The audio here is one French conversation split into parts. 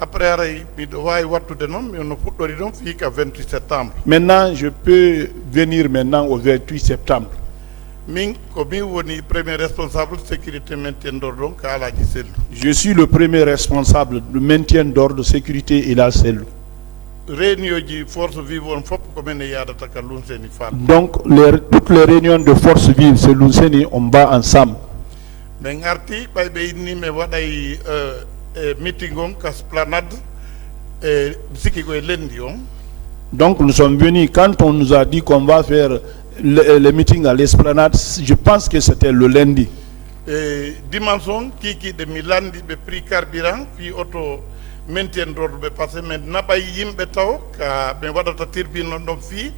après miɗo wawi wattude noon mino fuɗɗori ɗon fiika 28 septembre. Maintenant, je peux venir maintenant au 28 septembre. Min ko min woni premier responsable sécurité maintien d'ordre ɗon ka Alaji Sellu. Je suis le premier responsable du maintien d'ordre, sécurité et la cellule. Réunion ji force vive on fof ko men yadata ka Lunseni Fall. Donc, toutes les réunions de force vive, c'est Lunseni, on va ensemble. Mais ngarti ɓay ɓe inni mi waɗay meeting on ka Esplanade sikki koye lendi on. Donc, nous sommes venus, quand on nous a dit qu'on va faire le meeting à l'Esplanade, je pense que c'était le lundi. Dimanche on kikiɗe mi landi ɓe prix carburant fi auto maintien d'ordre ɓe passé mais naɓay yimɓe taw ka ɓe waɗata turbine on ɗon fi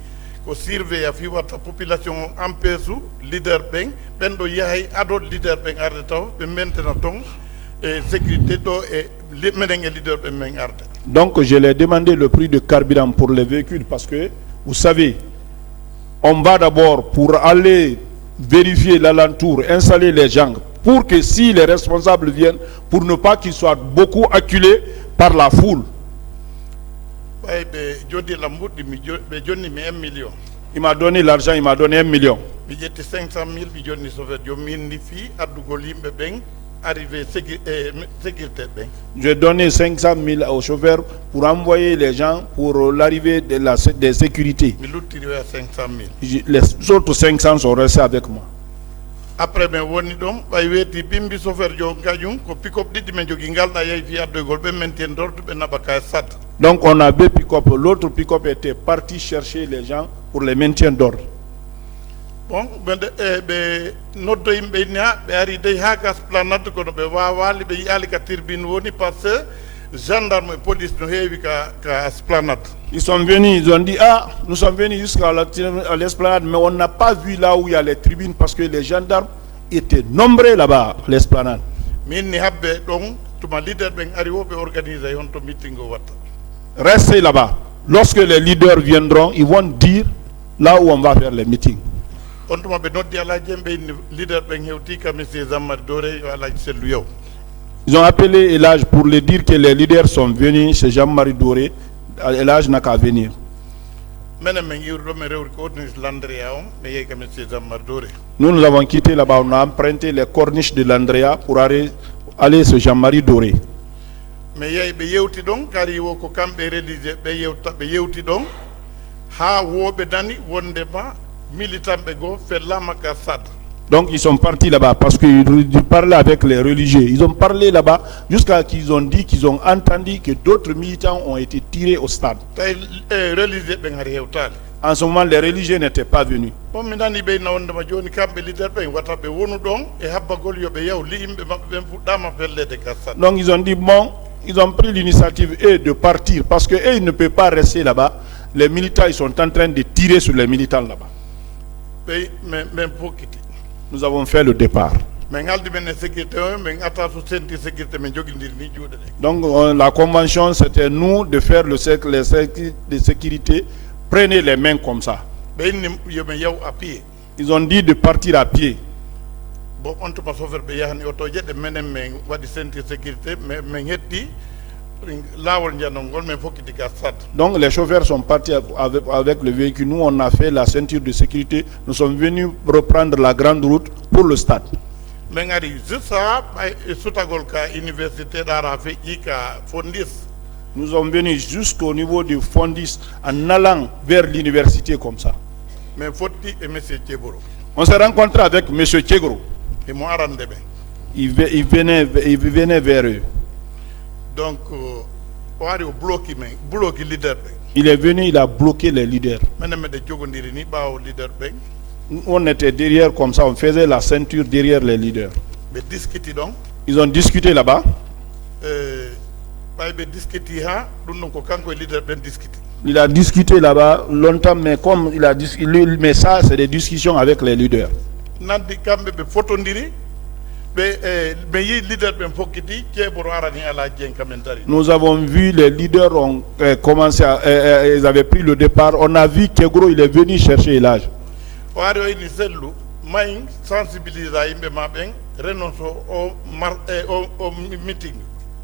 ko surveille fi watta population o empêche leader ɓen ɗo yahay adol leader ɓen arde taw ɓe maintena ton e sécurité ɗo e menen e leader ɓen men arde. Donc je l'ai demandé le prix de carburant pour les véhicules parce que vous savez, on va d'abord pour aller vérifier l'alentour, installer les gens pour que si les responsables viennent, pour ne pas qu'ils soient beaucoup acculés par la foule. Il m'a donné l'argent, il m'a donné 1 million. J'ai donné 500 000 au chauffeur pour envoyer les gens pour l'arrivée des sécurités. Les autres 500 sont restés avec moi. Après ben woni ɗon ɓay weeti bimbi chauffeur jo gaƴum ko pick-up ɗiɗi men jogui ngalɗa yeyi fi addegol ɓe maintien d'ordre ɓe naɓa ka SAD. Donc on a deux pick-up, l'autre pick-up était parti chercher les gens pour les maintien d'ordre. Bon ɓe noddo yimɓe ni ha ɓe ari dey ha ka Esplanade kono ɓe wawali ɓe yiyali ka turbine woni par ce gendarme et police no heewi ka Esplanade. Ils sont venus, ils ont dit ah nous sommes venus jusqu'à l'Esplanade mais on n'a pas vu là où il y a les tribunes parce que les gendarmes étaient nombreux là-bas à l'Esplanade. Min ni habbe ɗon tuma leader ɓen ari wo ɓe organiser on to meeting o watta. Restez là-bas. Lorsque les leaders viendront, ils vont dire là où on va faire les meetings. On tuma ɓe noddi Alaji ɓe leader ɓen hewti ka monsieur Zammari Doré yo Alaji Sellu yow. Ils ont appelé Elage pour lui dire que les leaders sont venus, c'est Jean-Marie Doré. Elage n'a qu'à venir. Nous avons quitté là-bas, on a emprunté les corniches de l'Andrea pour aller sur Jean-Marie Doré. Donc ils sont partis là-bas parce qu'ils parlaient avec les religieux. Ils ont parlé là-bas jusqu'à qu'ils ont dit qu'ils ont entendu que d'autres militants ont été tirés au stade. En ce moment, les religieux n'étaient pas venus. Donc ils ont dit bon, ils ont pris l'initiative de partir parce qu'eux ils ne peuvent pas rester là-bas. Les militants ils sont en train de tirer sur les militants là-bas. Nous avons fait le départ. Donc la convention c'était nous de faire les cercles de sécurité. Prenez les mains comme ça. Ils ont dit de partir à pied. Donc les chauffeurs sont partis avec le véhicule. Nous on a fait la ceinture de sécurité. Nous sommes venus reprendre la grande route pour le stade. Nous sommes venus jusqu'au niveau du Fondis en allant vers l'université comme ça. On s'est rencontré avec M. Tchegro. Il venait vers eux. Donc, il est venu, il a bloqué les leaders. On était derrière comme ça, on faisait la ceinture derrière les leaders. Ils ont discuté là-bas. Il a discuté là-bas longtemps, mais comme il a discuté, mais ça c'est des discussions avec les leaders. Nous avons vu les leaders ont commencé ils avaient pris le départ. On a vu Kegro, il est venu chercher Elage.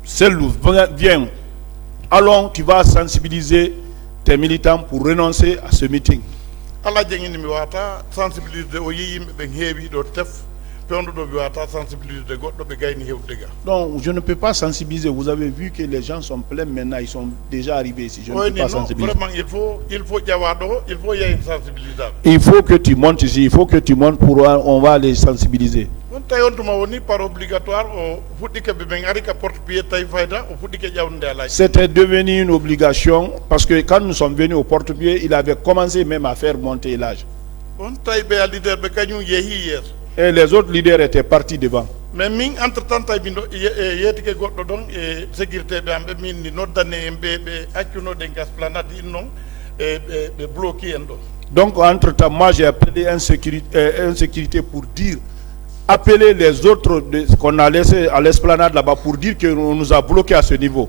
Selou vient allons, tu vas sensibiliser tes militants pour renoncer à ce meeting. ala jengini mi wata sensibiliser o yi yimɓe ɓen heewi ɗo tef pewnuɗo mi wata sensibiliser goɗɗo ɓe gayni hewde ga. Donc je ne peux pas sensibiliser. Vous avez vu que les gens sont pleins maintenant, ils sont déjà arrivés ici. Je ne peux pas sensibiliser. Vraiment il faut ƴawaɗo il faut yahin sensibilisation. Il faut que tu montes ici, il faut que tu montes pour on va les sensibiliser. on tawi on tuma woni par obligatoire o fuɗɗike ɓe ɓen ari ka porte pied tawi fayda o fuɗɗike ƴawnude alaji. C'était devenu une obligation parce que quand nous sommes venus au porte-pied, il avait commencé même à faire monter l'âge. on tawi ɓe a leader ɓe kañum yeehi yeeso. Et les autres leaders étaient partis devant. mais min entre temps tawi min ɗo yeetike goɗɗo ɗon e sécurité ɓe am ɓe min ni noddane en ɓe accunoɗen gasplanade in noon ɓe bloqué en ɗo. Donc entre-temps, moi j'ai appelé insécurité pour dire, appeler les autres qu'on a laissé à l'esplanade là-bas pour dire qu'on nous a bloqués à ce niveau.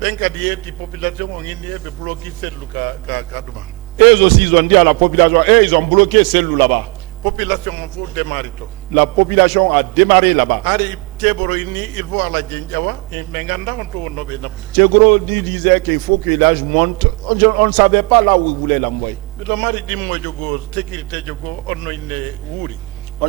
ɓen kadi yetti population o inni ɓe bloqué sellu ka ɗuma. Eux aussi ils ont dit à la population, et ils ont bloqué celle là-bas. population on fof démarri to. La population a démarré là-bas. ari ceɓoro inni il faut ala jen ƴawa ɓe ganda on to wonnoɓe naɓ. Tchegro disait qu'il faut que l'âge monte. On ne savait pas là où il voulait l'envoyer. miɗo mari ɗimmo jogo sécurité jogo onno inne wuuri.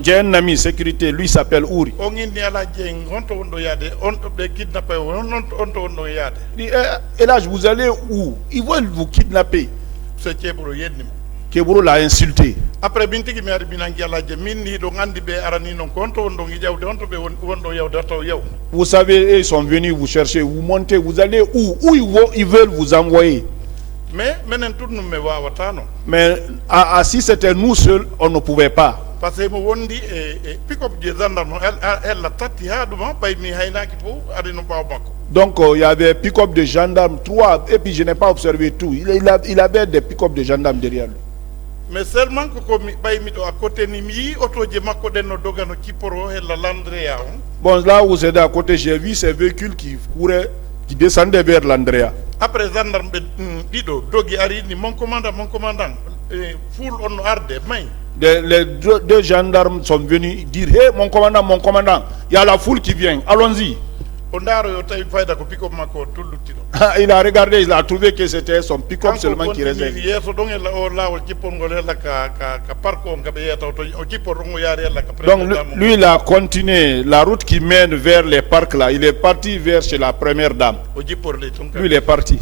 J'ai un ami sécurité, lui s'appelle Ouri. on inni ala jen honto wonɗo yaade on to ɓe kidnappé on to wonɗo yaade. Il dit, et là, vous allez où? Ils veulent vous kidnapper. so ceɓoro yennimo. Kebro l'a insulté. après min tigi mi ari minangi alaje min ni ɗo andi ɓe arani noon ko honto wonɗo ƴawde honto ɓe wonɗo yawde taw yaw. Vous savez, ils sont venus vous chercher, vous montez, vous allez où? Où ils veulent vous envoyer. mais menen turnum me wawata non. Mais si c'était nous seuls, on ne pouvait pas. par ce que mo wondi e pick-up je gendarme ella tatti ha ɗuma ɓay mi haynaki fof ari no ɓaw makko. Donc il y avait pick-up de gendarmes, 3, et puis je n'ai pas observé tout. Il avait des pick-up de gendarmes derrière lui. mais seulement ko mi ɓaymi ɗo à côté ni mi yi otoje makko ɗen no dogano cipporo hella l'Andrea on. Bon, là où c'était à côté, j'ai vu ces véhicules qui couraient, qui descendaient vers l'Andrea. après gendarme ɓe ɗiɗo dogi ari ni mon commandant full on no arde may. Les deux gendarmes sont venus dire, hé mon commandant, il y a la foule qui vient, allons-y. o ndaaro yo tawi fayda ko pick-up makko tulluttiɗo. Il a regardé, il a trouvé que c'était son pick-up seulement qui restait. yeeso ɗon ella o laawol cippolngol hella ka parc on kaɓe yeyata o cippoto ɗon o yaari hella ka. Donc lui il a continué la route qui mène vers les parcs là, il est parti vers chez la première dame. o jipporde ton Lui il est parti.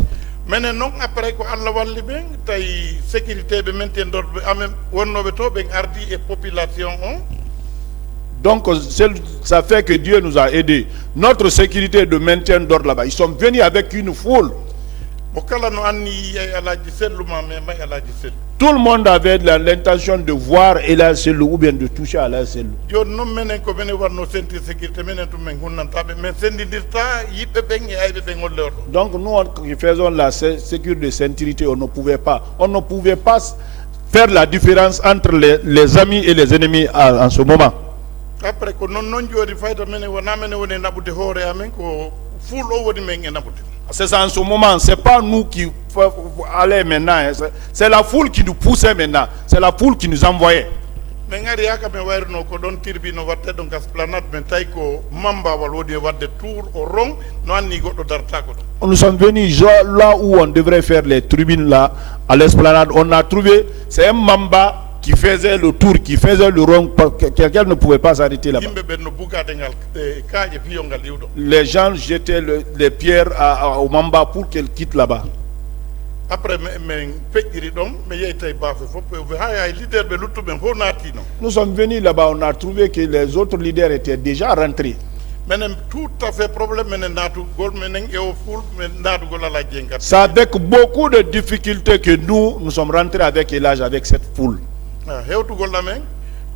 menen noon après ko Allah walli ɓen tawi sécurité ɓe mainten dorɓe amen wonnoɓe to ɓen ardi e population on. Donc ça fait que Dieu nous a aidés. Notre sécurité de maintien d'ordre là-bas, ils sont venus avec une foule. mo kala no anni yiyay alaji selluma mais may alaji sellu. Tout le monde avait l'intention de voir Ela Sellou ou bien de toucher Ela Sellou. joni noon menen ko minen wanno sentir sécurité menen tum men hunnantaɓe men sendidirta yiɓɓe ɓen e ayɓe ɓen golle orɗo. Donc nous qui faisons la sécurité de sécurité, on ne pouvait pas faire la différence entre les amis et les ennemis en ce moment. après ko noon jooɗi fayda menen wona menen woni naɓude hoore amen ko fuul o woni men e naɓude. C'est ça en ce moment, c'est pas nous qui allons maintenant, c'est la foule qui nous poussait maintenant, c'est la foule qui nous envoyait. min ari yaka min wayrino ko ɗon tirbino watte ɗon gasplanade min tawi ko mambawal wodi e wadde tour au rond no anni goɗɗo dartako ɗon. Nous sommes venus là où on devrait faire les tribunes là, à l'esplanade, on a trouvé, c'est un mamba qui faisait le tour, qui faisait le rond, quelqu'un ne pouvait pas s'arrêter là-bas. yimɓe ɓen no bugadengal kaaƴe fiyongal iwɗo. Les gens jetaient les pierres au mamba pour qu'elle quitte là-bas. après min feƴƴiri ɗon mi yeyta e bafe fof hay leader ɓe luttuɓen fof naati noon. Nous sommes venus là-bas, on a trouvé que les autres leaders étaient déjà rentrés. menen tout à fait problème menen naatugol menen e o fuul men naatugol ala jengat. C'est avec beaucoup de difficultés que nous sommes rentrés avec l'âge, avec cette foule. hewtugol amen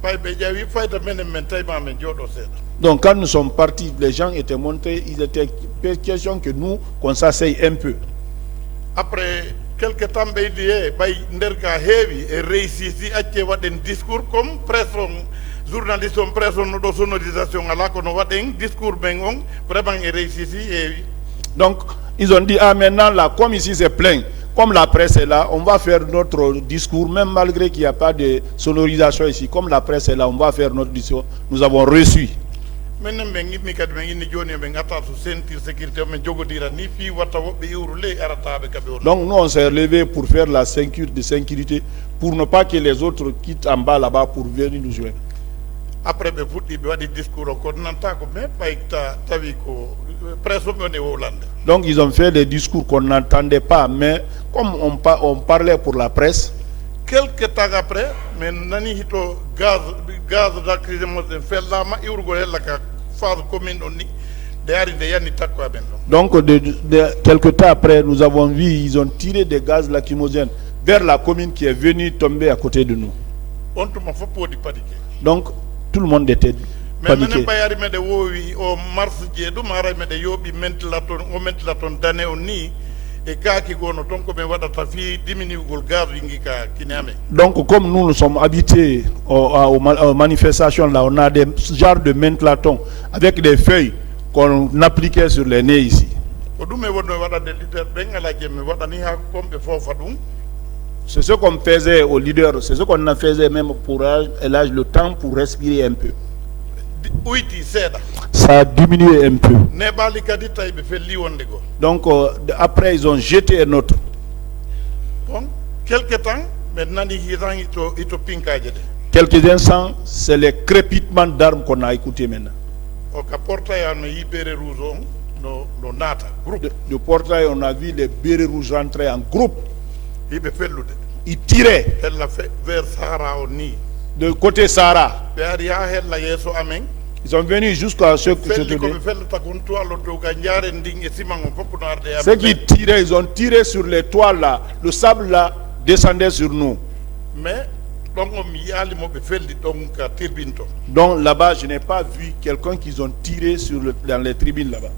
ɓay ɓe ƴawi fayda menen men tawima men jooɗo seeɗa. Donc quand nous sommes partis, les gens étaient montés, il était question que nous, qu'on s'asseye un peu. après quelque temps ɓeydi he ɓay nder ka heewi e réussisi acce waɗen discours comme presse on journaliste on presse on no ɗo sonorisation ala kono waɗen discours ɓen on vraiment e réussisi heewi. Donc ils ont dit, ah maintenant là, comme ici c'est plein, comme la presse est là, on va faire notre discours, même malgré qu'il n'y a pas de sonorisation ici, comme la presse est là, on va faire notre discours. Nous avons reçu. menen ɓe gimmi kadi ɓe inni joni ɓe gatta so ceinture sécurité men jogodira ni fi watta woɓɓe iwru ley arataɓe kaɓe on. Donc nous on s'est levé pour faire la sécurité pour ne pas que les autres quittent en bas là-bas pour venir nous joindre. Après ɓe fuɗɗi ɓe waɗi discours o kono nanta ko mais ɓayta tawi ko presse o ɓe Hollande. Donc ils ont fait des discours qu'on n'entendait pas, mais comme on parlait pour la presse. Quelques temps après mais nani hito gaz lacrymogène fellama iwrugol hella ka phase commune on ni de ari de yanni takko aben ɗon. Donc quelque temps après nous avons vu ils ont tiré des gaz lacrymogènes vers la commune qui est venue tomber à côté de nous. On tuma fof wodi paniqué. Donc tout le monde était mais paniqué. menen ɓayari meɗe wowi o mars jeeɗum ara meɗe yooɓi mentelaton dane on ni e gaaki gono ton ko ɓe waɗata fi diminuigol gaz yingi ka kine amen. Donc comme nous sommes habitués aux manifestations là, on a des genres de mentlatons avec des feuilles qu'on appliquait sur les nez ici. ko ɗum e wonno waɗande leader ɓen ala jemme waɗani ha komɓe foofa ɗum. C'est ce qu'on faisait aux leaders, c'est ce qu'on a faisait même pour l'âge le temps pour respirer un peu. uyti seeɗa. Ça a diminué un peu. neɓali kadi tawi ɓe felli wonde goo. Donc après ils ont jeté un autre. Bon quelque temps ɓe nani hitan ito pinkaje ɗe. Quelques instants, c'est les crépitements d'armes qu'on a écouté maintenant. o ka portail no yi béré rouge on no naata groupe. De portail, on a vu les bérets rouges rentrer en groupe. yiɓe fellude. Ils tiraient hella vers Sahara o ni. de côté Sahara. ɓe ari ha hella yeeso amen. Ils sont venus jusqu'à ce que felli koɓe fellata kon toile o dow ga jaren ndin e siman o fof no arde ceux qui tiraient, ils ont tiré sur les toiles là. Le sable là descendait sur nous. mais ɗon o mi yaalimo ɓe felli ɗon ka turbine to. Donc là-bas, je n'ai pas vu quelqu'un qu'ils ont tiré dans les tribunes là-bas.